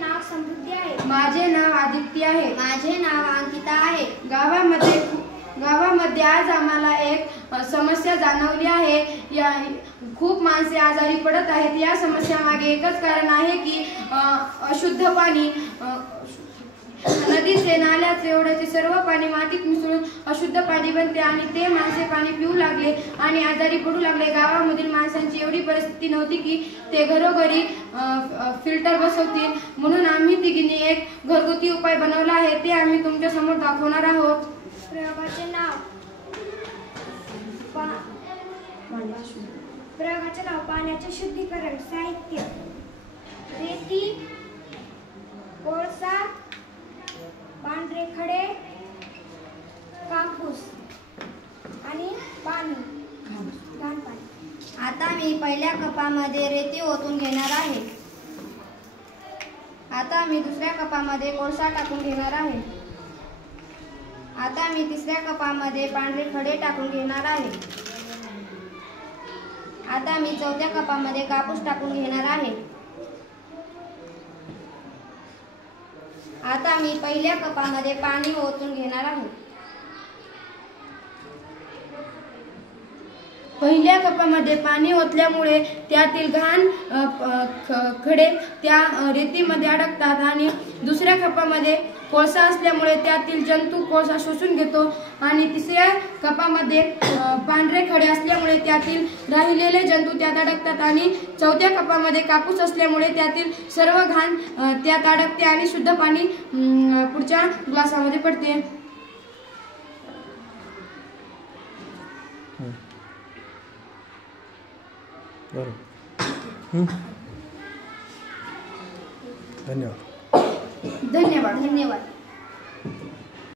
नाव समृद्धी आहे. माझे नाव आदित्य आहे. माझे नाव अंकिता आहे. गावामध्ये आज आम्हाला एक समस्या जाणवली आहे. खूप माणसे आजारी पडत आहेत. या समस्या मागे एकच कारण आहे की अशुद्ध पाणी, नदीचे, नाल्याचे, ओढ्याचे सर्व पाणी मातीत मिसळून अशुद्ध पाणी बनते आणि ते माणसे पाणी पिऊ लागले आणि आजारी पडू लागले. गावामधील माणसांची एवढी परिस्थिती नव्हती की ते घरोघरी फिल्टर बसवतील. म्हणून आम्ही तिघींनी एक घरगुती उपाय बनवला आहे. ते आम्ही तुमच्या समोर दाखवणार आहोत. प्रयोगाचे नाव पाण्याचे शुद्धीकरण. साहित्य: रेती, कोळसा, पांढरे खडे, कापूस आणि पाणी, घाण पाणी. आता मी पहिल्या कपामध्ये रेती ओतून घेणार आहे. आता मी दुसऱ्या कपामध्ये कोळसा टाकून घेणार आहे. आता मी तिसऱ्या कपामध्ये पांढरे खडे टाकून घेणार आहे. आता मी चौथ्या कपामध्ये कापूस टाकून घेणार आहे. आता मी पहिल्या कपामध्ये पाणी ओतून घेणार आहे. पहिल्या कपामध्ये पाणी ओतल्यामुळे त्यातील घाण खडे त्या रेतीमध्ये अडकतात आणि दुसऱ्या कपामध्ये कोळसा असल्यामुळे त्यातील जंतू कोळसा शोषून घेतो आणि तिसऱ्या कपामध्ये पांढरे खडे असल्यामुळे त्यातील राहिलेले जंतू त्यात अडकतात आणि चौथ्या कपामध्ये कापूस असल्यामुळे त्यातील सर्व घाण त्यात अडकते आणि शुद्ध पाणी पुढच्या ग्लासामध्ये पडते. धन्यवाद. धन्यवाद.